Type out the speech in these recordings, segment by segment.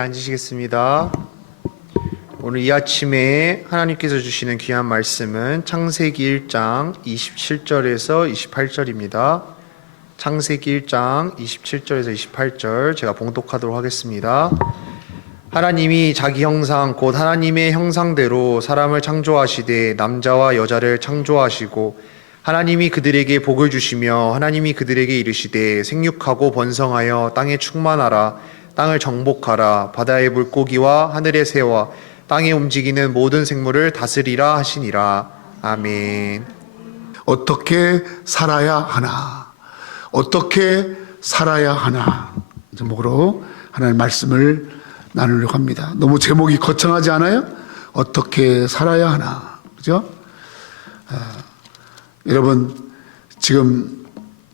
앉으시겠습니다. 오늘 이 아침에 하나님께서 주시는 귀한 말씀은 창세기 1장 27절에서 28절입니다. 창세기 1장 27절에서 28절 제가 봉독하도록 하겠습니다. 하나님이 자기 형상 곧 하나님의 형상대로 사람을 창조하시되 남자와 여자를 창조하시고 하나님이 그들에게 복을 주시며 하나님이 그들에게 이르시되 생육하고 번성하여 땅에 충만하라 땅을 정복하라 바다의 물고기와 하늘의 새와 땅에 움직이는 모든 생물을 다스리라 하시니라. 아멘. 어떻게 살아야 하나? 어떻게 살아야 하나? 제목으로 하나님의 말씀을 나누려고 합니다. 너무 제목이 거창하지 않아요? 어떻게 살아야 하나? 그죠? 여러분, 지금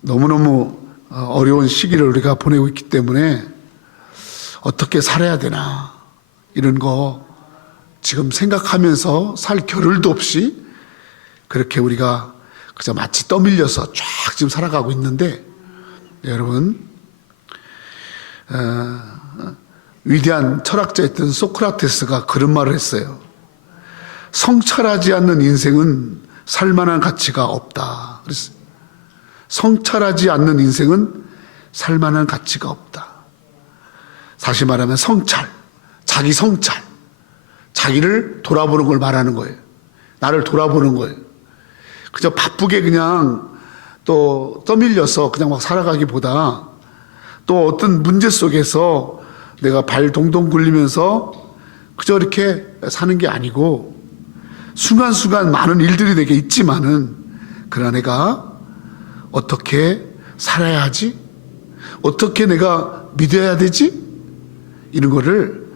너무너무 어려운 시기를 우리가 보내고 있기 때문에 어떻게 살아야 되나? 이런 거 지금 생각하면서 살 겨를도 없이 그렇게 우리가 그저 마치 떠밀려서 쫙 지금 살아가고 있는데, 여러분, 위대한 철학자였던 소크라테스가 그런 말을 했어요. 성찰하지 않는 인생은 살만한 가치가 없다. 그랬어요. 성찰하지 않는 인생은 살만한 가치가 없다. 다시 말하면 성찰, 자기 성찰, 자기를 돌아보는 걸 말하는 거예요. 나를 돌아보는 거예요. 그저 바쁘게 그냥 또 떠밀려서 그냥 막 살아가기보다 또 어떤 문제 속에서 내가 발 동동 굴리면서 그저 이렇게 사는 게 아니고 순간순간 많은 일들이 내게 있지만은 그러나 내가 어떻게 살아야 하지? 어떻게 내가 믿어야 되지? 이런 거를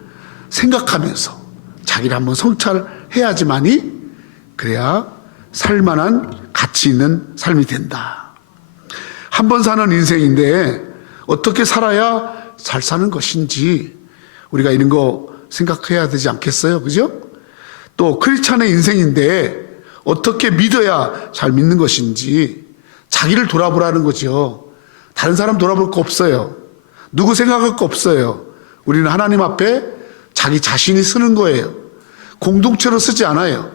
생각하면서 자기를 한번 성찰해야지만이 그래야 살만한 가치 있는 삶이 된다. 한 번 사는 인생인데 어떻게 살아야 잘 사는 것인지 우리가 이런 거 생각해야 되지 않겠어요? 그죠? 또 크리스찬의 인생인데 어떻게 믿어야 잘 믿는 것인지 자기를 돌아보라는 거죠. 다른 사람 돌아볼 거 없어요. 누구 생각할 거 없어요. 우리는 하나님 앞에 자기 자신이 쓰는 거예요. 공동체로 쓰지 않아요.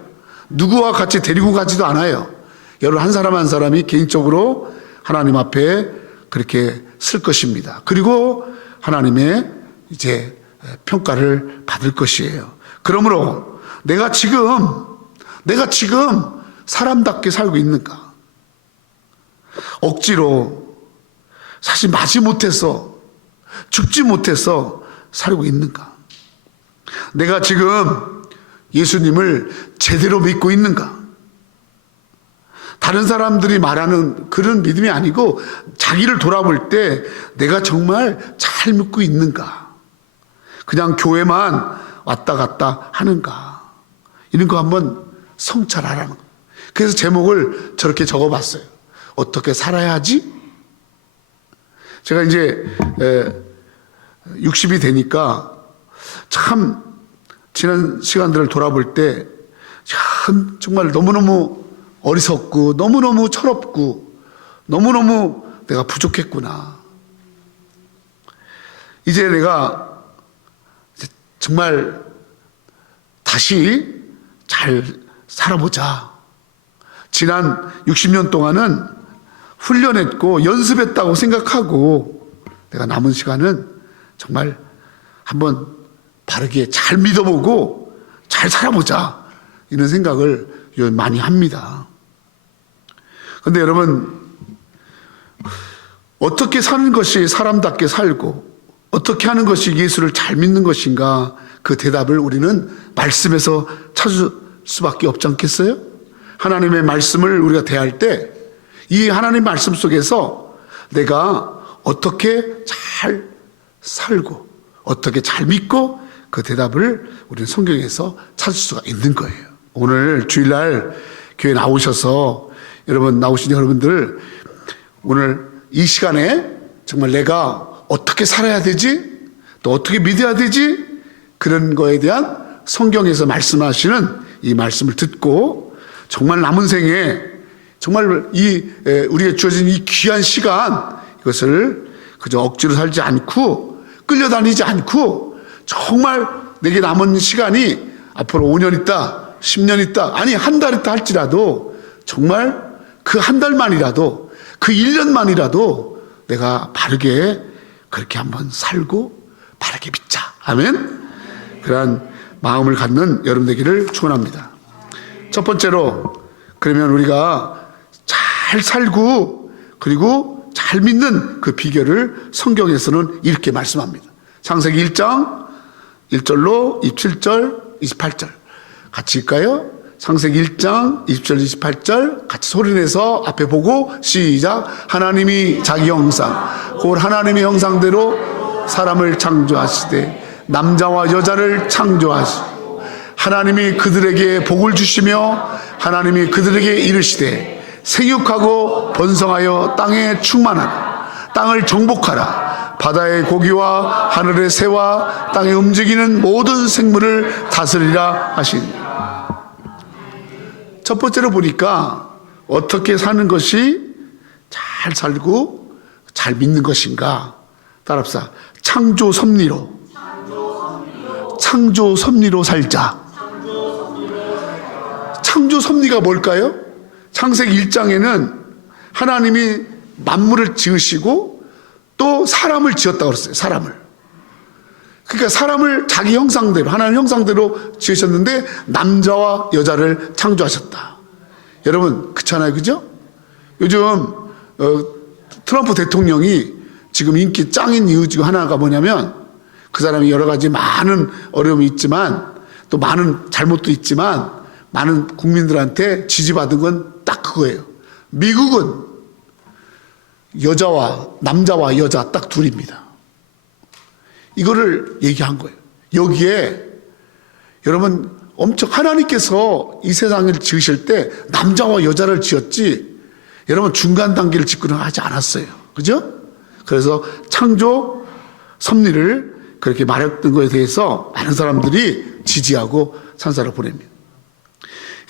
누구와 같이 데리고 가지도 않아요. 여러분 한 사람 한 사람이 개인적으로 하나님 앞에 그렇게 쓸 것입니다. 그리고 하나님의 이제 평가를 받을 것이에요. 그러므로 내가 지금 사람답게 살고 있는가? 억지로 사실 마지 못해서 죽지 못해서 살고 있는가? 내가 지금 예수님을 제대로 믿고 있는가? 다른 사람들이 말하는 그런 믿음이 아니고 자기를 돌아볼 때 내가 정말 잘 믿고 있는가? 그냥 교회만 왔다 갔다 하는가? 이런 거 한번 성찰하라는 거예요. 그래서 제목을 저렇게 적어봤어요. 어떻게 살아야 하지? 제가 이제 60이 되니까 참 지난 시간들을 돌아볼 때 참 정말 너무너무 어리석고 너무너무 철없고 너무너무 내가 부족했구나. 이제 내가 정말 다시 잘 살아보자. 지난 60년 동안은 훈련했고 연습했다고 생각하고 내가 남은 시간은 정말 한번 바르게 잘 믿어보고 잘 살아보자. 이런 생각을 많이 합니다. 그런데 여러분, 어떻게 사는 것이 사람답게 살고 어떻게 하는 것이 예수를 잘 믿는 것인가? 그 대답을 우리는 말씀에서 찾을 수밖에 없지 않겠어요? 하나님의 말씀을 우리가 대할 때 이 하나님 말씀 속에서 내가 어떻게 잘 살고 어떻게 잘 믿고 그 대답을 우리는 성경에서 찾을 수가 있는 거예요. 오늘 주일날 교회 나오셔서 나오신 여러분들 오늘 이 시간에 정말 내가 어떻게 살아야 되지? 또 어떻게 믿어야 되지? 그런 거에 대한 성경에서 말씀하시는 이 말씀을 듣고 정말 남은 생에 정말 우리에게 주어진 이 귀한 시간 이것을 그저 억지로 살지 않고 끌려다니지 않고 정말 내게 남은 시간이 앞으로 5년 있다, 10년 있다, 아니 한 달 있다 할지라도 정말 그 한 달만이라도 그 1년만이라도 내가 바르게 그렇게 한번 살고 바르게 믿자. 아멘. 그러한 마음을 갖는 여러분 되기를 축원합니다. 첫 번째로 그러면 우리가 잘 살고 그리고 잘 믿는 그 비결을 성경에서는 이렇게 말씀합니다. 창세기 1장 1절로 27절 28절 같이 읽까요? 창세기 1장 20절 28절 같이 소리내서 앞에 보고 시작. 하나님이 자기 형상 곧 하나님의 형상대로 사람을 창조하시되 남자와 여자를 창조하시고 하나님이 그들에게 복을 주시며 하나님이 그들에게 이르시되 생육하고 번성하여 땅에 충만하라 땅을 정복하라 바다의 고기와 하늘의 새와 땅에 움직이는 모든 생물을 다스리라 하시니. 첫 번째로 보니까 어떻게 사는 것이 잘 살고 잘 믿는 것인가. 따라합시다. 창조 섭리로 살자. 창조 섭리가 뭘까요? 창세기 1장에는 하나님이 만물을 지으시고 또 사람을 지었다고 그랬어요. 사람을. 그러니까 사람을 자기 형상대로 하나님 형상대로 지으셨는데 남자와 여자를 창조하셨다. 여러분 그렇잖아요. 그죠? 요즘 트럼프 대통령이 지금 인기 짱인 이유 중 하나가 뭐냐면 그 사람이 여러 가지 많은 어려움이 있지만 또 많은 잘못도 있지만 많은 국민들한테 지지받은 건 딱 그거예요. 미국은 남자와 여자 딱 둘입니다. 이거를 얘기한 거예요. 여기에 여러분 엄청 하나님께서 이 세상을 지으실 때 남자와 여자를 지었지 여러분 중간 단계를 짓고는 하지 않았어요. 그죠? 그래서 창조 섭리를 그렇게 말했던 것에 대해서 많은 사람들이 지지하고 찬사를 보냅니다.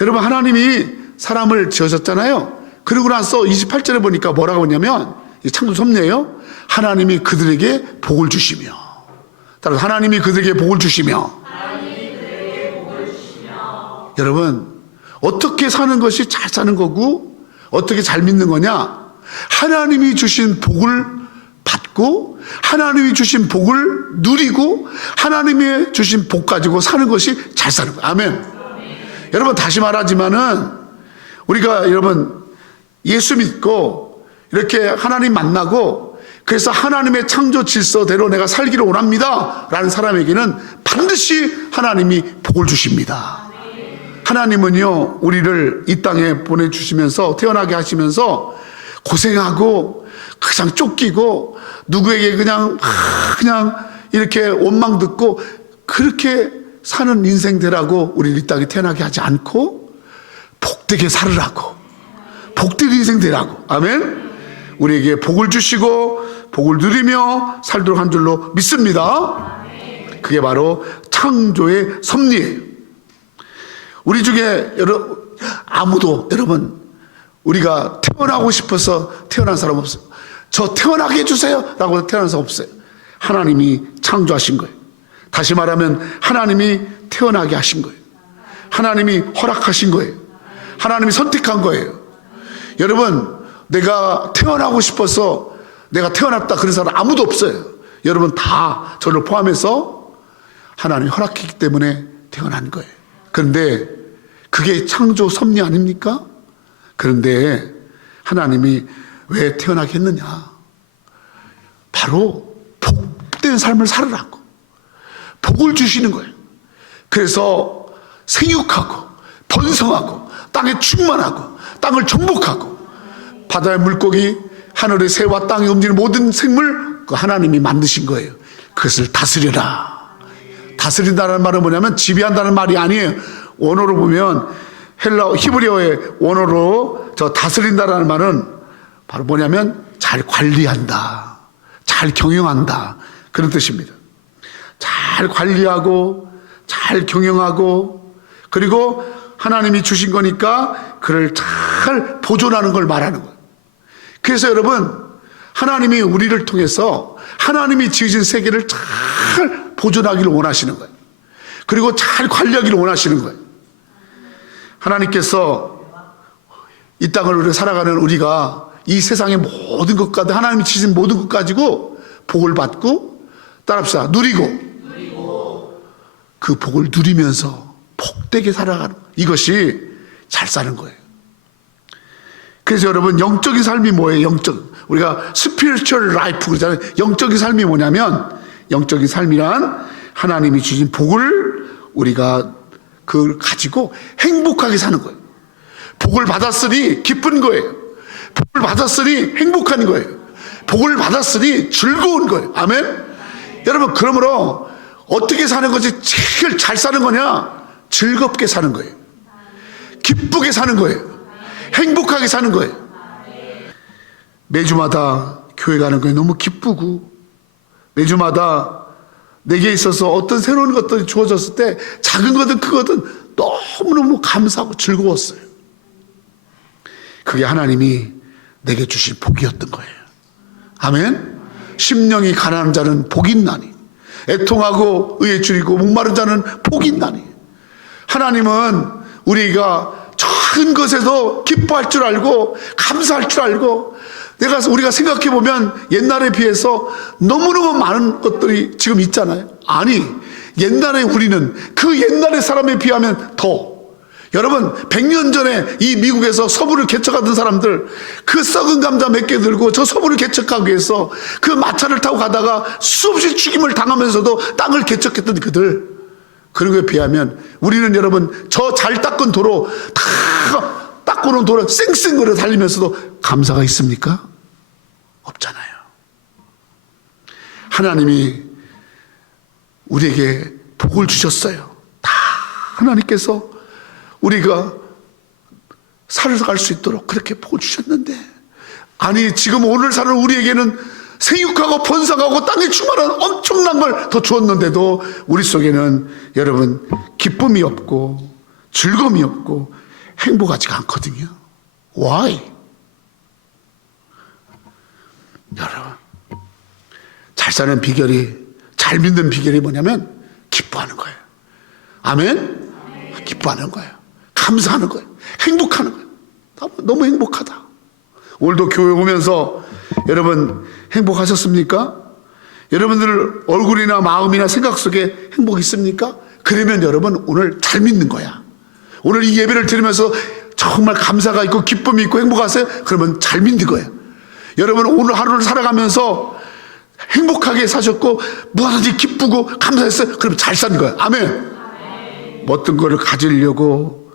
여러분 하나님이 사람을 지으셨잖아요. 그러고 나서 28절에 보니까 뭐라고 하냐면 창조 섭리예요. 하나님이 그들에게 복을 주시며 따라서 하나님이 그들에게 복을 주시며 여러분 어떻게 사는 것이 잘 사는 거고 어떻게 잘 믿는 거냐. 하나님이 주신 복을 받고 하나님이 주신 복을 누리고 하나님이 주신 복 가지고 사는 것이 잘 사는 거예요. 아멘. 여러분 다시 말하지만은 우리가 여러분 예수 믿고 이렇게 하나님 만나고 그래서 하나님의 창조 질서대로 내가 살기를 원합니다 라는 사람에게는 반드시 하나님이 복을 주십니다. 하나님은요 우리를 이 땅에 보내주시면서 태어나게 하시면서 고생하고 그냥 쫓기고 누구에게 그냥 이렇게 원망 듣고 그렇게 사는 인생 되라고 우리를 이 땅에 태어나게 하지 않고 복되게 살으라고 복된 인생 되라고. 아멘. 우리에게 복을 주시고 복을 누리며 살도록 한 줄로 믿습니다. 그게 바로 창조의 섭리예요. 우리 중에 아무도 여러분 우리가 태어나고 싶어서 태어난 사람 없어요. 저 태어나게 해주세요 라고 태어난 사람 없어요. 하나님이 창조하신 거예요. 다시 말하면 하나님이 태어나게 하신 거예요. 하나님이 허락하신 거예요. 하나님이 선택한 거예요. 여러분 내가 태어나고 싶어서 내가 태어났다 그런 사람 아무도 없어요. 여러분 다 저를 포함해서 하나님이 허락했기 때문에 태어난 거예요. 그런데 그게 창조 섭리 아닙니까? 그런데 하나님이 왜 태어나게 했느냐. 바로 복된 삶을 살으라고 복을 주시는 거예요. 그래서 생육하고 번성하고 땅에 충만하고 땅을 정복하고 바다의 물고기 하늘의 새와 땅에 움직이는 모든 생물 그 하나님이 만드신 거예요. 그것을 다스려라. 다스린다는 말은 뭐냐면 지배한다는 말이 아니에요. 원어로 보면 히브리어의 원어로 저 다스린다라는 말은 바로 뭐냐면 잘 관리한다, 잘 경영한다 그런 뜻입니다. 잘 관리하고 잘 경영하고 그리고 하나님이 주신 거니까 그를 잘 보존하는 걸 말하는 거예요. 그래서 여러분 하나님이 우리를 통해서 하나님이 지으신 세계를 잘 보존하기를 원하시는 거예요. 그리고 잘 관리하기를 원하시는 거예요. 하나님께서 이 땅을 우리가 살아가는 우리가 이 세상의 모든 것과 하나님이 주신 모든 것 가지고 복을 받고 따라합시다. 누리고 그 복을 누리면서 복되게 살아가는 거예요. 이것이 잘 사는 거예요. 그래서 여러분 영적인 삶이 뭐예요? 우리가 spiritual life 그러잖아요. 영적인 삶이 뭐냐면 영적인 삶이란 하나님이 주신 복을 우리가 그걸 가지고 행복하게 사는 거예요. 복을 받았으니 기쁜 거예요. 복을 받았으니 행복한 거예요. 복을 받았으니 즐거운 거예요. 아멘? 여러분 그러므로 어떻게 사는 것이 제일 잘 사는 거냐? 즐겁게 사는 거예요. 기쁘게 사는 거예요. 행복하게 사는 거예요. 매주마다 교회 가는 거에 너무 기쁘고 매주마다 내게 있어서 어떤 새로운 것들이 주어졌을 때 작은 거든 크거든 너무너무 감사하고 즐거웠어요. 그게 하나님이 내게 주신 복이었던 거예요. 아멘. 심령이 가난한 자는 복이 있나니 애통하고 의에 줄이고 목마른 자는 복이 있나니. 하나님은 우리가 작은 것에도 기뻐할 줄 알고 감사할 줄 알고 우리가 생각해 보면 옛날에 비해서 너무너무 많은 것들이 지금 있잖아요. 아니 옛날에 우리는 그 옛날의 사람에 비하면 더 여러분 100년 전에 이 미국에서 서부를 개척하던 사람들 그 썩은 감자 몇 개 들고 저 서부를 개척하기 위해서 그 마차를 타고 가다가 수없이 죽임을 당하면서도 땅을 개척했던 그들 그런 거에 비하면 우리는 여러분 저 잘 닦은 도로 다 닦고 놓은 도로 쌩쌩거려 달리면서도 감사가 있습니까? 없잖아요. 하나님이 우리에게 복을 주셨어요. 다 하나님께서 우리가 살아갈 수 있도록 그렇게 복을 주셨는데 아니 지금 오늘 사는 우리에게는 생육하고 번성하고 땅에 충만한 엄청난 걸 더 주었는데도 우리 속에는 여러분 기쁨이 없고 즐거움이 없고 행복하지가 않거든요. Why? 여러분 잘 사는 비결이 잘 믿는 비결이 뭐냐면 기뻐하는 거예요. 아멘? 기뻐하는 거예요. 감사하는 거예요. 행복하는 거예요. 너무 행복하다. 오늘도 교회 오면서 여러분 행복하셨습니까? 여러분들 얼굴이나 마음이나 생각 속에 행복 있습니까? 그러면 여러분 오늘 잘 믿는 거야. 오늘 이 예배를 들으면서 정말 감사가 있고 기쁨이 있고 행복하세요? 그러면 잘 믿는 거예요. 여러분 오늘 하루를 살아가면서 행복하게 사셨고 무엇인지 기쁘고 감사했어요? 그러면 잘 사는 거예요. 아멘. 어떤 걸 가지려고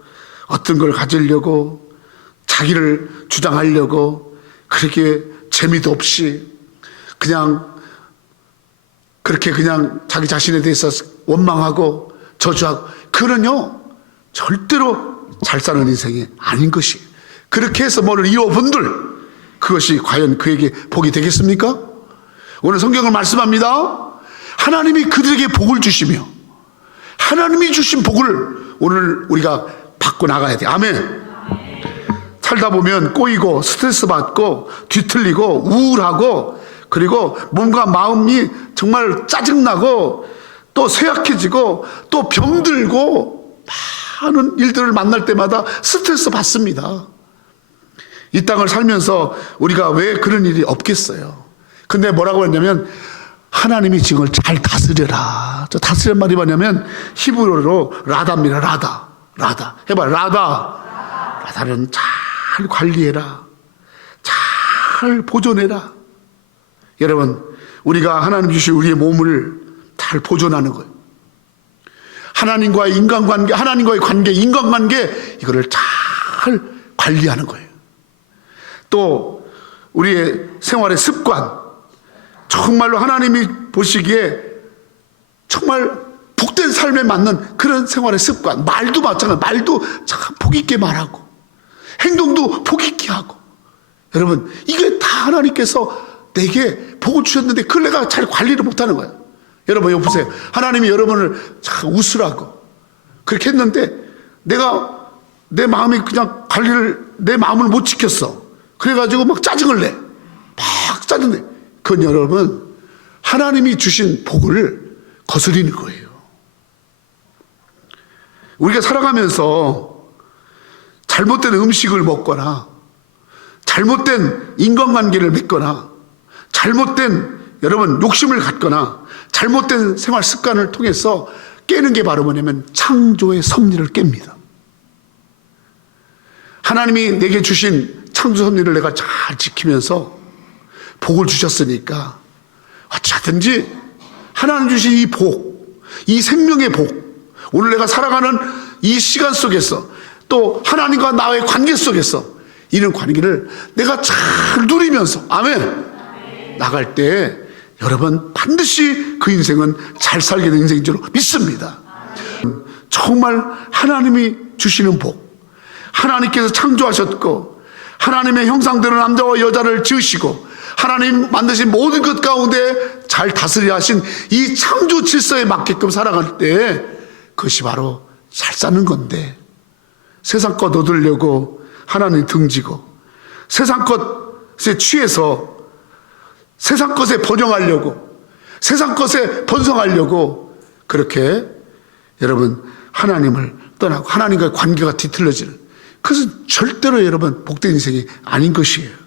자기를 주장하려고 그렇게 재미도 없이 그렇게 그냥 자기 자신에 대해서 원망하고 저주하고 그는요 절대로 잘 사는 인생이 아닌 것이 그렇게 해서 뭐를 이뤄본들 그것이 과연 그에게 복이 되겠습니까? 오늘 성경을 말씀합니다. 하나님이 그들에게 복을 주시며 하나님이 주신 복을 오늘 우리가 받고 나가야 돼. 아멘. 살다 보면 꼬이고 스트레스 받고 뒤틀리고 우울하고 그리고 몸과 마음이 정말 짜증나고 또 쇠약해지고 또 병들고 많은 일들을 만날 때마다 스트레스 받습니다. 이 땅을 살면서 우리가 왜 그런 일이 없겠어요? 근데 뭐라고 했냐면 하나님이 지금을 잘 다스려라. 저 다스리는 말이 뭐냐면 히브리어로 라다입니다. 라다 해봐. 라다는 잘 관리해라. 잘 보존해라. 여러분 우리가 하나님 주신 우리의 몸을 잘 보존하는 거예요. 하나님과의 인간관계, 하나님과의 관계, 인간관계 이거를 잘 관리하는 거예요. 또 우리의 생활의 습관 정말로 하나님이 보시기에 정말 복된 삶에 맞는 그런 생활의 습관 말도 마찬가지로 말도 참 복 있게 말하고 행동도 복 있게 하고 여러분 이게 다 하나님께서 내게 복을 주셨는데 그걸 내가 잘 관리를 못하는 거예요. 여러분 여기 보세요. 하나님이 여러분을 참 웃으라고 그렇게 했는데 내가 내 마음이 그냥 내 마음을 못 지켰어. 그래가지고 막 짜증을 내. 막 짜증내. 그건 여러분 하나님이 주신 복을 거스리는 거예요. 우리가 살아가면서 잘못된 음식을 먹거나 잘못된 인간관계를 맺거나 잘못된 여러분 욕심을 갖거나 잘못된 생활 습관을 통해서 깨는 게 바로 뭐냐면 창조의 섭리를 깹니다. 하나님이 내게 주신 창조 섭리를 내가 잘 지키면서 복을 주셨으니까 어찌하든지 하나님 주신 이 복, 이 생명의 복, 오늘 내가 살아가는 이 시간 속에서 또 하나님과 나의 관계 속에서 이런 관계를 내가 잘 누리면서 아멘 나갈 때 여러분 반드시 그 인생은 잘 살게 된 인생인 줄 믿습니다. 정말 하나님이 주시는 복, 하나님께서 창조하셨고 하나님의 형상대로 남자와 여자를 지으시고 하나님 만드신 모든 것 가운데 잘 다스려 하신 이 창조 질서에 맞게끔 살아갈 때 그것이 바로 잘 사는 건데 세상 것 얻으려고 하나님 등지고 세상 것에 취해서 세상 것에 번영하려고 세상 것에 번성하려고 그렇게 여러분 하나님을 떠나고 하나님과의 관계가 뒤틀려지는 그것은 절대로 여러분 복된 인생이 아닌 것이에요.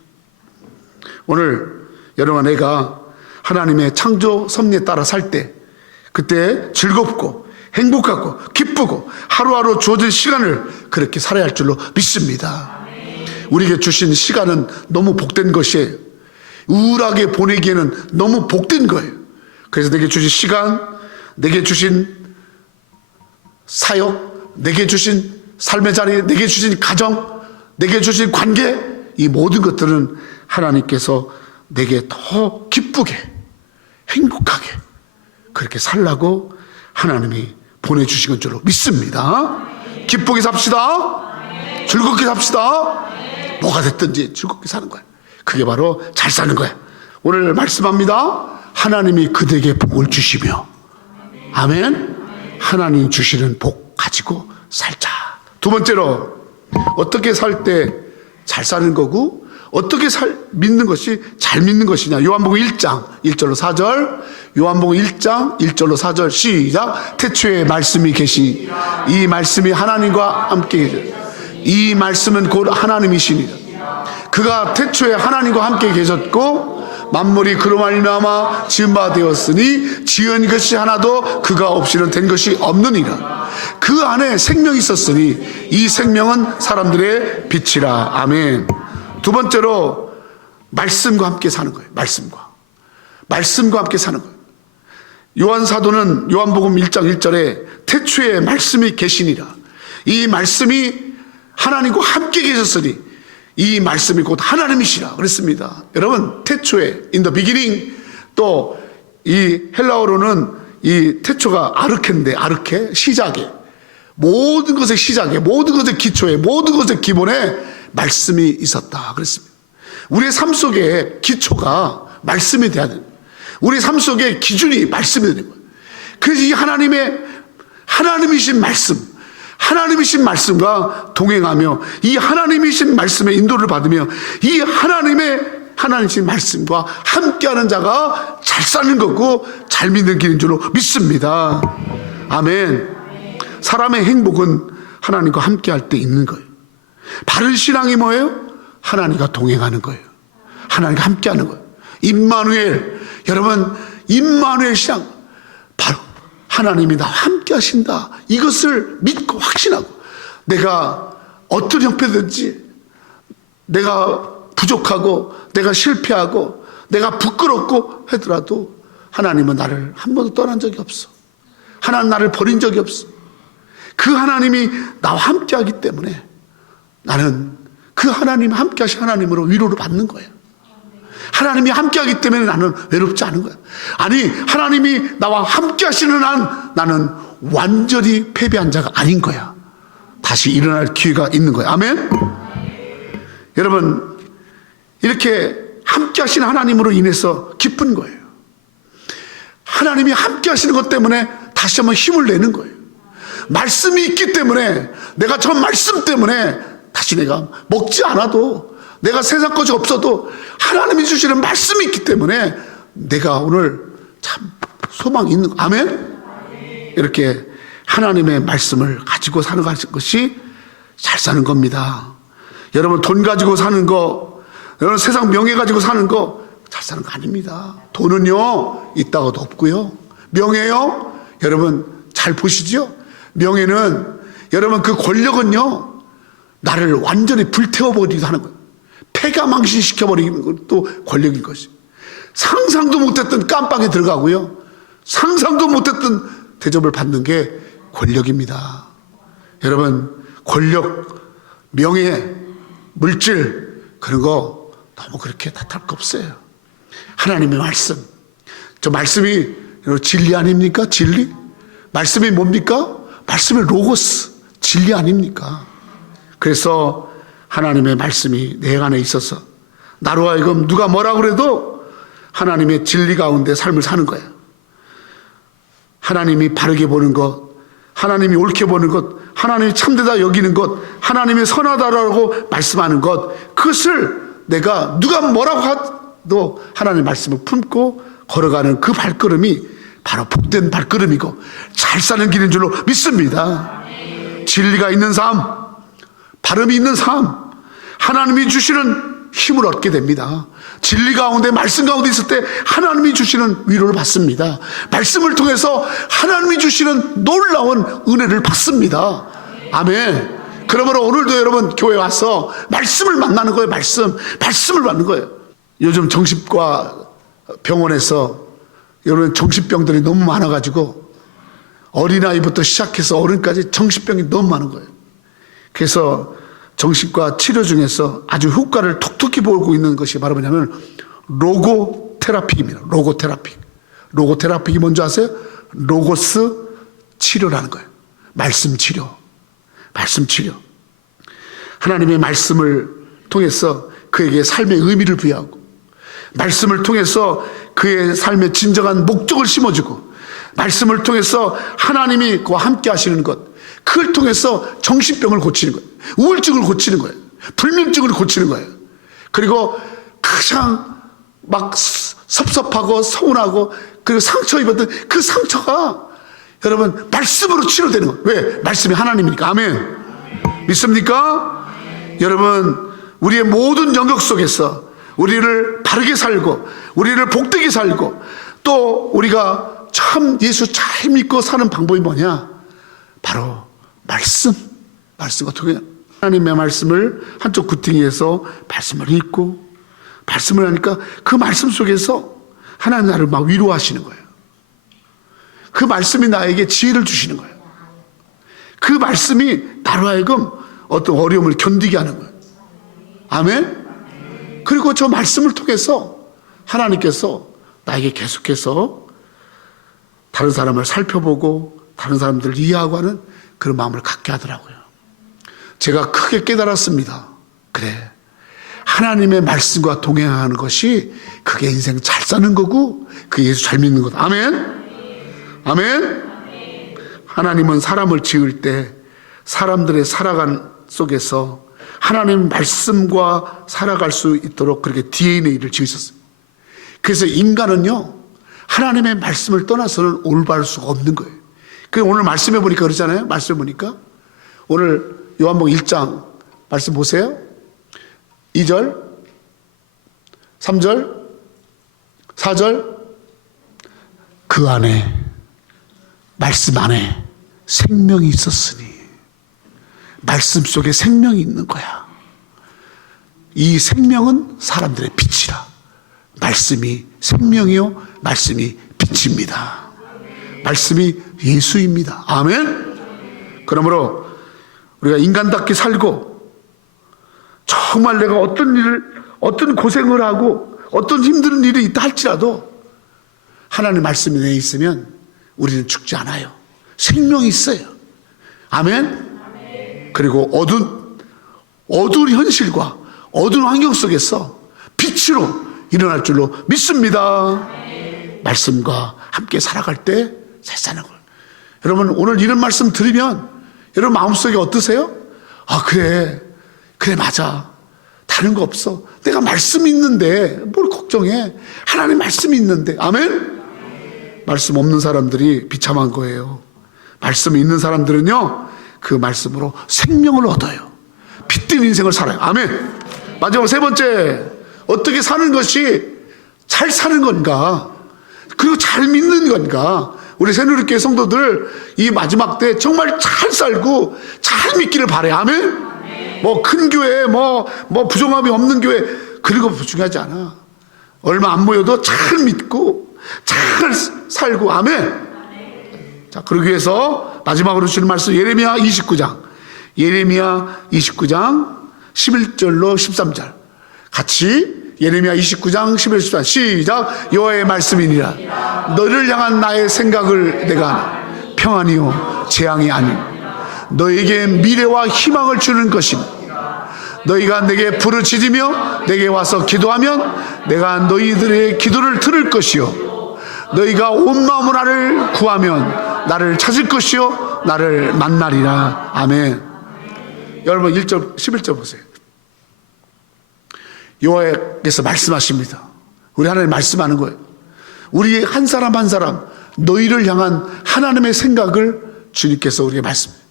오늘 여러분 내가 하나님의 창조 섭리에 따라 살 때 그때 즐겁고 행복하고 기쁘고 하루하루 주어진 시간을 그렇게 살아야 할 줄로 믿습니다. 우리에게 주신 시간은 너무 복된 것이에요. 우울하게 보내기에는 너무 복된 거예요. 그래서 내게 주신 시간, 내게 주신 사역, 내게 주신 삶의 자리, 내게 주신 가정, 내게 주신 관계, 이 모든 것들은 하나님께서 내게 더 기쁘게 행복하게 그렇게 살라고 하나님이 보내주신 줄로 믿습니다. 기쁘게 삽시다. 즐겁게 삽시다. 뭐가 됐든지 즐겁게 사는 거야. 그게 바로 잘 사는 거야. 오늘 말씀합니다. 하나님이 그대에게 복을 주시며 아멘. 하나님 주시는 복 가지고 살자. 두 번째로 어떻게 살 때 잘 사는 거고 어떻게 믿는 것이 잘 믿는 것이냐. 요한복음 1장 1절로 4절 요한복음 1장 1절로 4절 시작. 태초에 말씀이 계시니 이 말씀이 하나님과 함께 계시니 이 말씀은 곧 하나님이시니라. 그가 태초에 하나님과 함께 계셨고 만물이 그로 말미암아 지은 바 되었으니 지은 것이 하나도 그가 없이는 된 것이 없느니라. 그 안에 생명이 있었으니 이 생명은 사람들의 빛이라. 아멘. 두 번째로 말씀과 함께 사는 거예요. 말씀과 함께 사는 거예요. 요한 사도는 요한복음 1장 1절에 태초에 말씀이 계시니라. 이 말씀이 하나님과 함께 계셨으니 이 말씀이 곧 하나님이시라 그랬습니다. 여러분 태초에 in the beginning, 또 이 헬라어로는 이 태초가 아르케인데 아르케 시작에 모든 것의 시작에 모든 것의 기초에 모든 것의 기본에 말씀이 있었다 그랬습니다. 우리의 삶 속에 기초가 말씀이 돼야 됩니다. 우리 삶 속에 기준이 말씀이 되는 거예요. 그래서 이 하나님이신 말씀과 동행하며 이 하나님이신 말씀의 인도를 받으며 이 하나님이신 말씀과 함께하는 자가 잘 사는 거고 잘 믿는 길인 줄로 믿습니다. 아멘. 사람의 행복은 하나님과 함께할 때 있는 거예요. 바른 신앙이 뭐예요? 하나님과 동행하는 거예요. 하나님과 함께하는 거예요. 임마누엘, 여러분 임마누엘 신앙 바로 하나님이 나와 함께 하신다. 이것을 믿고 확신하고 내가 어떤 형편이든지 내가 부족하고 내가 실패하고 내가 부끄럽고 하더라도 하나님은 나를 한 번도 떠난 적이 없어. 하나님 나를 버린 적이 없어. 그 하나님이 나와 함께 하기 때문에 나는 그 하나님 함께 하신 하나님으로 위로를 받는 거예요. 하나님이 함께 하기 때문에 나는 외롭지 않은 거야. 아니 하나님이 나와 함께 하시는 한 나는 완전히 패배한 자가 아닌 거야. 다시 일어날 기회가 있는 거야. 아멘. 여러분 이렇게 함께 하시는 하나님으로 인해서 기쁜 거예요. 하나님이 함께 하시는 것 때문에 다시 한번 힘을 내는 거예요. 말씀이 있기 때문에 내가 저 말씀 때문에 다시 내가 먹지 않아도 내가 세상 것이 없어도 하나님이 주시는 말씀이 있기 때문에 내가 오늘 참 소망이 있는 거. 아멘. 이렇게 하나님의 말씀을 가지고 사는 것이 잘 사는 겁니다. 여러분 돈 가지고 사는 거, 여러분 세상 명예 가지고 사는 거 잘 사는 거 아닙니다. 돈은요 있다가도 없고요. 명예요, 여러분 잘 보시죠. 명예는 여러분 그 권력은요 나를 완전히 불태워버리기도 하는 거예요. 폐가망신시켜버리는 것도 권력인 것이. 상상도 못했던 깜빵에 들어가고요, 상상도 못했던 대접을 받는 게 권력입니다. 여러분 권력, 명예, 물질 그런 거 너무 그렇게 탓할 거 없어요. 하나님의 말씀, 저 말씀이 진리 아닙니까? 진리? 말씀이 뭡니까? 말씀의 로고스, 진리 아닙니까? 그래서 하나님의 말씀이 내 안에 있어서 나로 하여금 누가 뭐라 그래도 하나님의 진리 가운데 삶을 사는 거예요. 하나님이 바르게 보는 것, 하나님이 옳게 보는 것, 하나님이 참되다 여기는 것, 하나님이 선하다라고 말씀하는 것, 그것을 내가 누가 뭐라고 하도 하나님의 말씀을 품고 걸어가는 그 발걸음이 바로 복된 발걸음이고 잘 사는 길인 줄로 믿습니다. 진리가 있는 삶, 발음이 있는 삶, 하나님이 주시는 힘을 얻게 됩니다. 진리 가운데, 말씀 가운데 있을 때 하나님이 주시는 위로를 받습니다. 말씀을 통해서 하나님이 주시는 놀라운 은혜를 받습니다. 아멘. 그러므로 오늘도 여러분 교회 와서 말씀을 만나는 거예요. 말씀을 받는 거예요. 요즘 정신과 병원에서 여러분 정신병들이 너무 많아가지고 어린아이부터 시작해서 어른까지 정신병이 너무 많은 거예요. 그래서 정신과 치료 중에서 아주 효과를 톡톡히 보고 있는 것이 바로 뭐냐면 로고테라픽입니다. 로고테라픽. 로고테라픽이 뭔지 아세요? 로고스 치료라는 거예요. 말씀 치료. 말씀 치료. 하나님의 말씀을 통해서 그에게 삶의 의미를 부여하고, 말씀을 통해서 그의 삶의 진정한 목적을 심어주고, 말씀을 통해서 하나님이 그와 함께 하시는 것, 그걸 통해서 정신병을 고치는 거예요. 우울증을 고치는 거예요. 불면증을 고치는 거예요. 그리고 가장 막 섭섭하고 서운하고 그리고 상처 입었던 그 상처가 여러분 말씀으로 치료되는 거예요. 왜? 말씀이 하나님이니까. 아멘. 믿습니까? 여러분 우리의 모든 영역 속에서 우리를 바르게 살고 우리를 복되게 살고 또 우리가 참 예수 잘 믿고 사는 방법이 뭐냐? 바로 말씀과 통해 하나님의 말씀을 한쪽 구퉁이에서 말씀을 읽고 말씀을 하니까 그 말씀 속에서 하나님 나를 막 위로하시는 거예요. 그 말씀이 나에게 지혜를 주시는 거예요. 그 말씀이 나로 하여금 어떤 어려움을 견디게 하는 거예요. 아멘. 그리고 저 말씀을 통해서 하나님께서 나에게 계속해서 다른 사람을 살펴보고 다른 사람들을 이해하고 하는 그런 마음을 갖게 하더라고요. 제가 크게 깨달았습니다. 그래, 하나님의 말씀과 동행하는 것이 그게 인생 잘 사는 거고 그 예수 잘 믿는 거다. 아멘. 아멘. 하나님은 사람을 지을 때 사람들의 살아간 속에서 하나님 말씀과 살아갈 수 있도록 그렇게 DNA를 지으셨어요. 그래서 인간은요 하나님의 말씀을 떠나서는 올바를 수가 없는 거예요. 그래서 오늘 말씀해 보니까 그러잖아요. 말씀해 보니까 오늘 요한복음 1장 말씀 보세요. 2절 3절 4절 그 안에 말씀 안에 생명이 있었으니 말씀 속에 생명이 있는 거야. 이 생명은 사람들의 빛이라. 말씀이 생명이요 말씀이 빛입니다. 말씀이 예수입니다. 아멘. 그러므로 우리가 인간답게 살고 정말 내가 어떤 고생을 하고 어떤 힘든 일이 있다 할지라도 하나님의 말씀이 내에 있으면 우리는 죽지 않아요. 생명이 있어요. 아멘. 그리고 어두운 현실과 어두운 환경 속에서 빛으로 일어날 줄로 믿습니다. 말씀과 함께 살아갈 때 잘 사는 걸. 여러분 오늘 이런 말씀 들으면 여러분 마음속에 어떠세요? 아 그래 맞아. 다른 거 없어. 내가 말씀이 있는데 뭘 걱정해. 하나님 말씀이 있는데. 아멘. 말씀 없는 사람들이 비참한 거예요. 말씀이 있는 사람들은요, 그 말씀으로 생명을 얻어요. 빛된 인생을 살아요. 아멘. 마지막 세 번째, 어떻게 사는 것이 잘 사는 건가, 그리고 잘 믿는 건가. 우리 새누리교회 성도들 이 마지막 때 정말 잘 살고 잘 믿기를 바라요. 아멘. 뭐 큰 교회, 뭐 부정함이 없는 교회, 그런 거 중요하지 않아. 얼마 안 모여도 잘 믿고 잘 살고. 아멘. 자, 그러기 위해서 마지막으로 주는 말씀, 예레미야 29장 11절로 13절 같이, 예레미야 29장 11, 13 시작. 여호와의 말씀이니라. 너를 향한 나의 생각을 내가 아나 평안이요 재앙이 아니오 너에게 미래와 희망을 주는 것이니 너희가 내게 부르짖으며 내게 와서 기도하면 내가 너희들의 기도를 들을 것이요 너희가 온 마음으로 나를 구하면 나를 찾을 것이요 나를 만나리라. 아멘. 여러분 1절 11절 보세요. 여호와께서 말씀하십니다. 우리 하나님 말씀하는 거예요. 우리 한 사람 한 사람 너희를 향한 하나님의 생각을 주님께서 우리에게 말씀해요.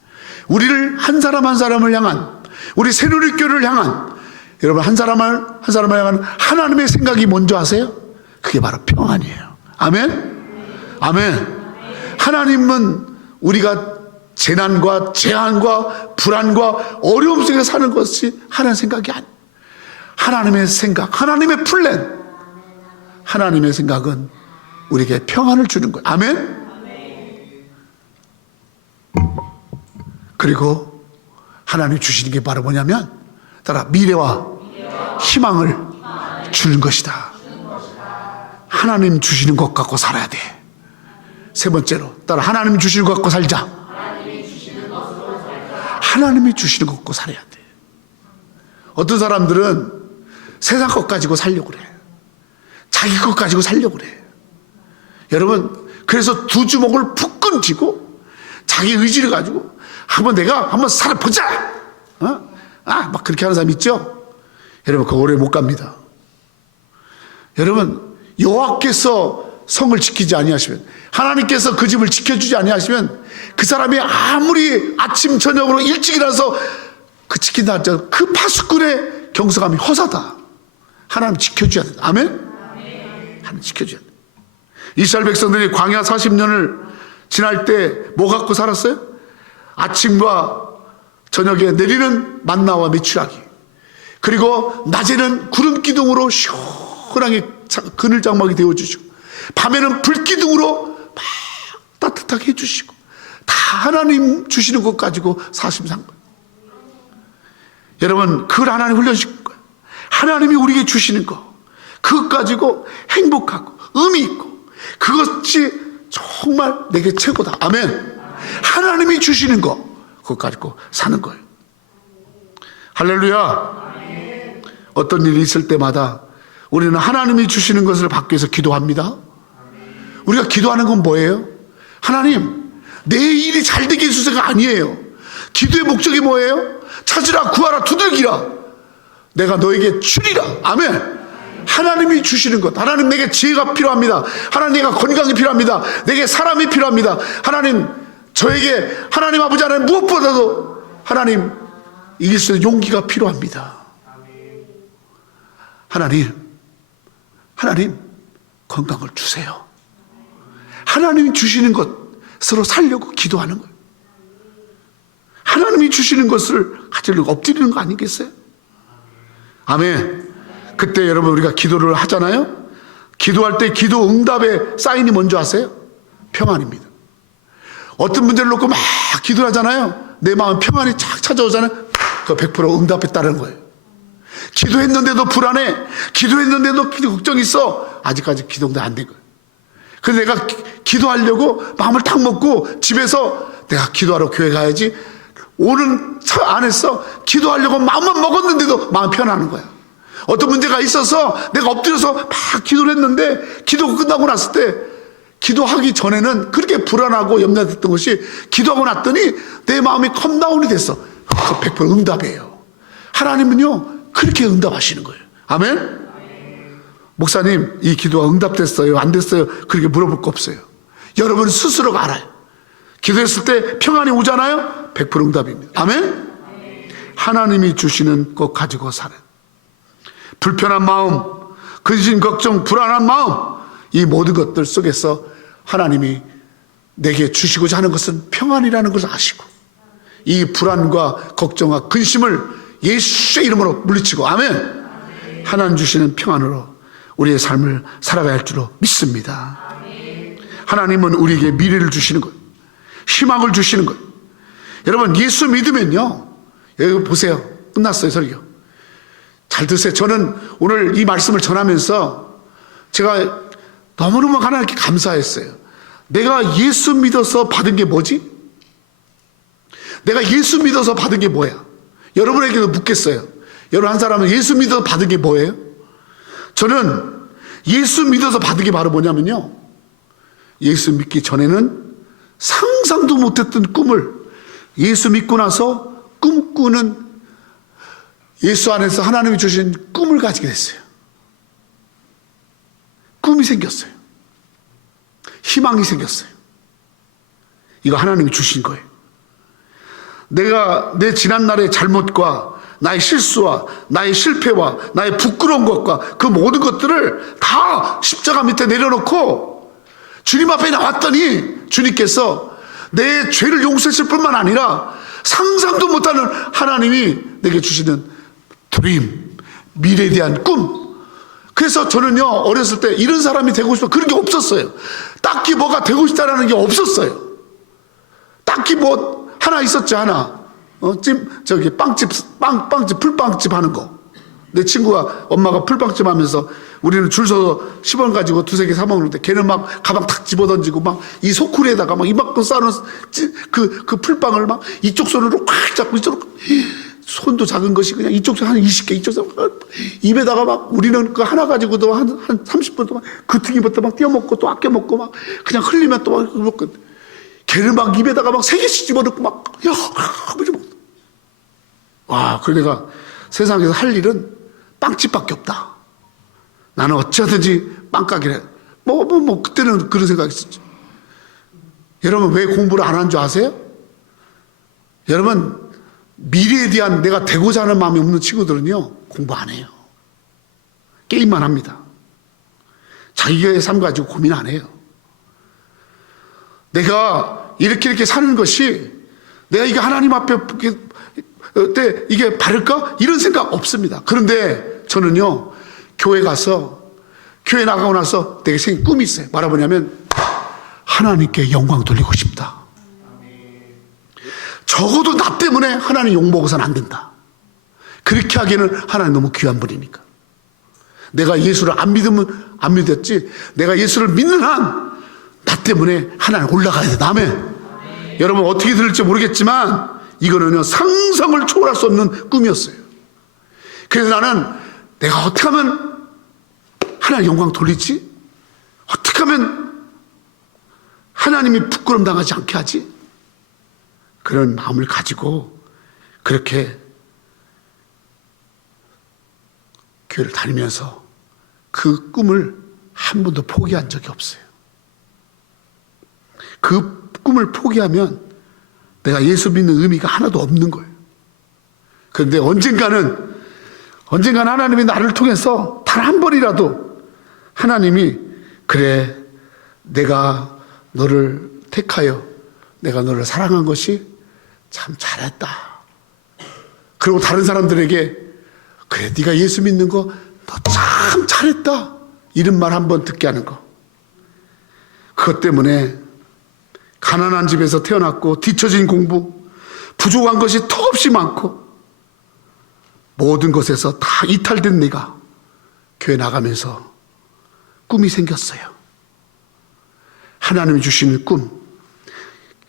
우리를 한 사람 한 사람을 향한, 우리 새누리교회를 향한, 여러분 한 사람을 향한 하나님의 생각이 뭔지 아세요? 그게 바로 평안이에요. 아멘. 아멘. 하나님은 우리가 재난과 재앙과 불안과 어려움 속에 사는 것이 하나님의 생각이 아니에요. 하나님의 생각, 하나님의 플랜, 하나님의 생각은 우리에게 평안을 주는 거예요. 아멘. 그리고 하나님이 주시는 게 바로 뭐냐면, 따라 미래와 희망을 주는 것이다. 하나님 주시는 것 갖고 살아야 돼. 세 번째로, 따라 하나님 주시는 것 갖고 살자. 하나님이 주시는 것 갖고 살아야 돼. 어떤 사람들은 세상 것 가지고 살려고 그래. 자기 것 가지고 살려고 그래. 여러분, 그래서 두 주먹을 푹 끈쥐고 자기 의지를 가지고 내가 한번 살아보자. 막 그렇게 하는 사람 있죠? 여러분, 그거 오래 못 갑니다. 여러분, 여호와께서 성을 지키지 아니하시면, 하나님께서 그 집을 지켜주지 아니하시면, 그 사람이 아무리 아침 저녁으로 일찍 일어나서 그 지킨다 할지라도 그 파수꾼의 경성함이 허사다. 하나님 지켜줘야 된다. 아멘? 하나님 지켜줘야 된다. 이스라엘 백성들이 광야 40년을 지날 때 뭐 갖고 살았어요? 아침과 저녁에 내리는 만나와 메추라기, 그리고 낮에는 구름 기둥으로 시원하게 그늘 장막이 되어주시고, 밤에는 불 기둥으로 막 따뜻하게 해주시고, 다 하나님 주시는 것 가지고 사심 산 거예요. 여러분, 그걸 하나님 흘려주실 거예요. 하나님이 우리에게 주시는 거, 그것 가지고 행복하고 의미 있고, 그것이 정말 내게 최고다. 아멘. 하나님이 주시는 거, 그것 가지고 사는 거예요. 할렐루야. 어떤 일이 있을 때마다 우리는 하나님이 주시는 것을 받기 위해서 기도합니다. 우리가 기도하는 건 뭐예요? 하나님, 내 일이 잘 되게 해주세요가 아니에요. 기도의 목적이 뭐예요? 찾으라, 구하라, 두들기라, 내가 너에게 주리라. 아멘. 하나님이 주시는 것, 하나님 내게 지혜가 필요합니다. 하나님 내가 건강이 필요합니다. 내게 사람이 필요합니다. 하나님, 저에게 하나님 아버지 하나님 무엇보다도 하나님 이길 수 있는 용기가 필요합니다. 하나님 건강을 주세요. 하나님이 주시는 것으로 살려고 기도하는 거예요. 하나님이 주시는 것을 가지려고 엎드리는 거 아니겠어요? 아멘. 그때 여러분, 우리가 기도를 하잖아요. 기도할 때 기도 응답의 사인이 뭔지 아세요? 평안입니다. 어떤 문제를 놓고 막 기도를 하잖아요. 내 마음 평안이 착 찾아오잖아요. 그 100% 응답했다는 거예요. 기도했는데도 불안해, 기도했는데도 걱정이 있어, 아직까지 기도 응답 안 된 거예요. 그래서 내가 기도하려고 마음을 탁 먹고 집에서 내가 기도하러 교회 가야지, 오는 차 안에서 기도하려고 마음만 먹었는데도 마음 편안한 거야. 어떤 문제가 있어서 내가 엎드려서 막 기도를 했는데, 기도가 끝나고 났을 때, 기도하기 전에는 그렇게 불안하고 염려됐던 것이 기도하고 났더니 내 마음이 컴다운이 됐어. 그 100% 응답이에요. 하나님은요, 그렇게 응답하시는 거예요. 아멘? 목사님, 이 기도가 응답됐어요? 안 됐어요? 그렇게 물어볼 거 없어요. 여러분 스스로가 알아요. 기도했을 때 평안이 오잖아요? 100% 응답입니다. 아멘? 하나님이 주시는 것 가지고 사는 불편한 마음, 근심, 걱정, 불안한 마음, 이 모든 것들 속에서 하나님이 내게 주시고자 하는 것은 평안이라는 것을 아시고 이 불안과 걱정과 근심을 예수의 이름으로 물리치고 아멘. 하나님 주시는 평안으로 우리의 삶을 살아가야 할 줄로 믿습니다. 하나님은 우리에게 미래를 주시는 것, 희망을 주시는 것. 여러분 예수 믿으면요, 여기 보세요. 끝났어요 설교. 잘 드세요. 저는 오늘 이 말씀을 전하면서 제가 너무너무 하나님께 감사했어요. 내가 예수 믿어서 받은 게 뭐지? 내가 예수 믿어서 받은 게 뭐야? 여러분에게도 묻겠어요. 여러분 한 사람은 예수 믿어서 받은 게 뭐예요? 저는 예수 믿어서 받은 게 바로 뭐냐면요, 예수 믿기 전에는 상상도 못했던 꿈을 예수 믿고 나서 꿈꾸는, 예수 안에서 하나님이 주신 꿈을 가지게 됐어요. 꿈이 생겼어요. 희망이 생겼어요. 이거 하나님이 주신 거예요. 내가 내 지난날의 잘못과 나의 실수와 나의 실패와 나의 부끄러운 것과 그 모든 것들을 다 십자가 밑에 내려놓고 주님 앞에 나왔더니 주님께서 내 죄를 용서했을 뿐만 아니라 상상도 못하는 하나님이 내게 주시는 드림, 미래에 대한 꿈. 그래서 저는요 어렸을 때 이런 사람이 되고 싶어, 그런 게 없었어요. 딱히 뭐가 되고 싶다라는 게 없었어요. 딱히 뭐 하나 있었지 하나. 저기 빵집 풀빵집 하는 거. 내 친구가 엄마가 풀빵집 하면서 우리는 줄 서서 10원 가지고 두세 개 사 먹는데 걔는 막 가방 탁 집어던지고 막 이 소쿠리에다가 막 이만큼 쌓아놓은 그 풀빵을 막 이쪽 손으로 꽉 잡고 이쪽으로, 손도 작은 것이 그냥 이쪽 손 한 20개 이쪽 손 입에다가 막, 우리는 그 하나 가지고도 한 30분 동안 그 튀김부터 막 띄워 먹고 또 아껴 먹고 막 그냥 흘리면 또 막 먹고, 걔는 막 입에다가 막 3개씩 집어넣고 막 야, 와, 그래 내가 세상에서 할 일은 빵집밖에 없다. 나는 어쩌든지 빵가게를 그때는 그런 생각이 있었죠. 여러분 왜 공부를 안 한 줄 아세요? 여러분 미래에 대한 내가 되고자 하는 마음이 없는 친구들은요 공부 안 해요. 게임만 합니다. 자기의 삶 가지고 고민 안 해요. 내가 이렇게 사는 것이 내가 이게 하나님 앞에 이게 바를까? 이런 생각 없습니다. 그런데 저는요 교회 나가고 나서 되게 생긴 꿈이 있어요. 뭐냐면 하나님께 영광 돌리고 싶다. 적어도 나 때문에 하나님 욕먹어서는 안 된다. 그렇게 하기에는 하나님 너무 귀한 분이니까. 내가 예수를 안 믿으면 안 믿었지, 내가 예수를 믿는 한 나 때문에 하나님 올라가야 돼. 아멘. 여러분 어떻게 들을지 모르겠지만 이거는요 상상을 초월할 수 없는 꿈이었어요. 그래서 나는 내가 어떻게 하면 하나님 영광 돌리지? 어떻게 하면 하나님이 부끄럼 당하지 않게 하지? 그런 마음을 가지고 그렇게 교회를 다니면서 그 꿈을 한 번도 포기한 적이 없어요. 그 꿈을 포기하면 내가 예수 믿는 의미가 하나도 없는 거예요. 그런데 언젠가는 하나님이 나를 통해서 단 한 번이라도 하나님이, 그래 내가 너를 택하여 내가 너를 사랑한 것이 참 잘했다. 그리고 다른 사람들에게 그래 네가 예수 믿는 거 너 참 잘했다, 이런 말 한 번 듣게 하는 거. 그것 때문에 가난한 집에서 태어났고 뒤처진 공부, 부족한 것이 턱없이 많고 모든 것에서 다 이탈된 내가 교회 나가면서 꿈이 생겼어요. 하나님이 주시는 꿈,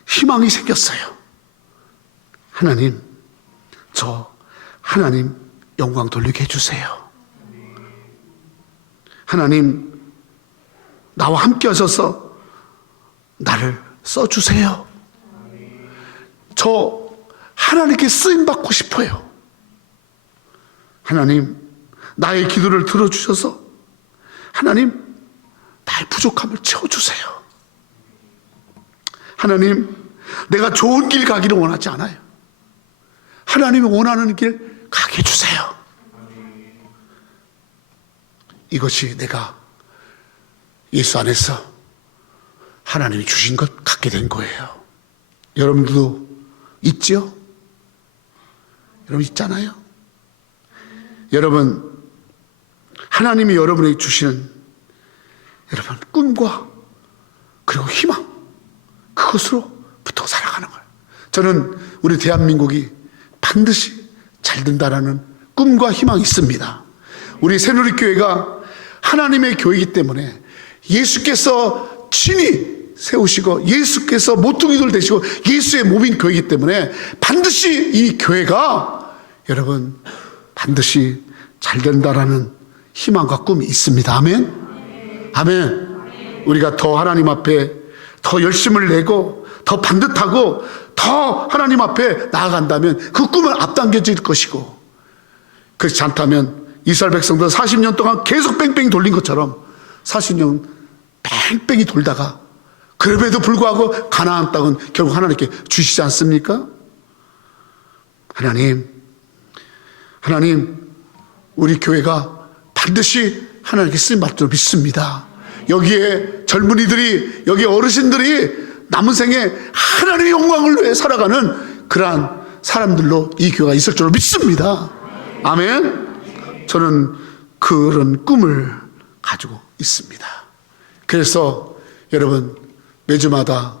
희망이 생겼어요. 하나님, 하나님 영광 돌리게 해주세요. 하나님 나와 함께 하셔서 나를 써주세요. 저 하나님께 쓰임받고 싶어요. 하나님 나의 기도를 들어주셔서 하나님 나의 부족함을 채워주세요. 하나님 내가 좋은 길 가기를 원하지 않아요. 하나님이 원하는 길 가게 해주세요. 이것이 내가 예수 안에서 하나님이 주신 것 갖게 된 거예요. 여러분들도 있죠? 여러분 있잖아요? 여러분, 하나님이 여러분에게 주시는 여러분 꿈과 그리고 희망, 그것으로 붙어 살아가는 거예요. 저는 우리 대한민국이 반드시 잘 된다라는 꿈과 희망이 있습니다. 우리 새누리교회가 하나님의 교회이기 때문에 예수께서 친히 세우시고 예수께서 모퉁이돌 되시고 예수의 몸인 교회이기 때문에 반드시 이 교회가 여러분 반드시 잘 된다라는 희망과 꿈이 있습니다. 아멘. 아멘. 우리가 더 하나님 앞에 더 열심을 내고 더 반듯하고 더 하나님 앞에 나아간다면 그 꿈은 앞당겨질 것이고, 그렇지 않다면 이스라엘 백성들 40년 동안 계속 뺑뺑이 돌린 것처럼 40년 뺑뺑이 돌다가 그럼에도 불구하고 가나안 땅은 결국 하나님께 주시지 않습니까? 하나님, 우리 교회가 반드시 하나님께 쓰임 받을 줄 믿습니다. 여기에 젊은이들이, 여기 어르신들이 남은 생에 하나님의 영광을 위해 살아가는 그러한 사람들로 이 교회가 있을 줄 믿습니다. 아멘. 저는 그런 꿈을 가지고 있습니다. 그래서 여러분, 매주마다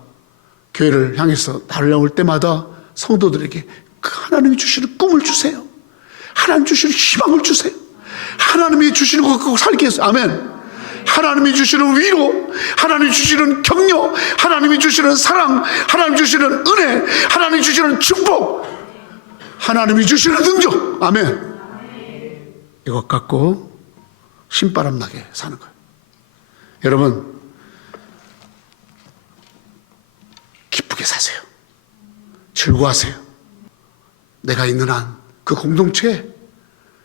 교회를 향해서 달려올 때마다 성도들에게 그 하나님이 주시는 꿈을 주세요. 하나님 주시는 희망을 주세요. 하나님이 주시는 것 갖고 살게 해서, 아멘. 하나님이 주시는 위로, 하나님이 주시는 격려, 하나님이 주시는 사랑, 하나님이 주시는 은혜, 하나님이 주시는 축복, 하나님이 주시는 능력, 아멘. 이것 갖고 신바람 나게 사는 거예요. 여러분, 기쁘게 사세요. 즐거워하세요. 내가 있는 한 그 공동체에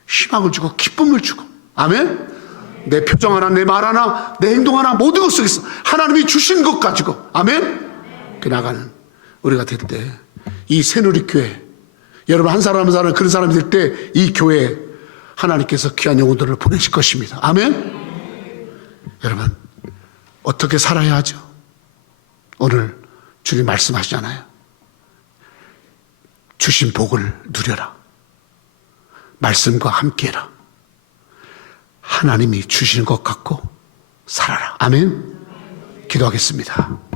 희망을 주고 기쁨을 주고, 아멘. 내 표정 하나, 내 말 하나, 내 행동 하나, 모든 것 속에서 하나님이 주신 것 가지고, 아멘. 그 나가는 우리가 될 때 이 새누리교회, 여러분 한 사람 한 사람 그런 사람이 될 때 이 교회에 하나님께서 귀한 영혼들을 보내실 것입니다. 아멘. 여러분, 어떻게 살아야 하죠? 오늘 주님 말씀하시잖아요. 주신 복을 누려라. 말씀과 함께해라. 하나님이 주시는 것 갖고 살아라. 아멘. 기도하겠습니다.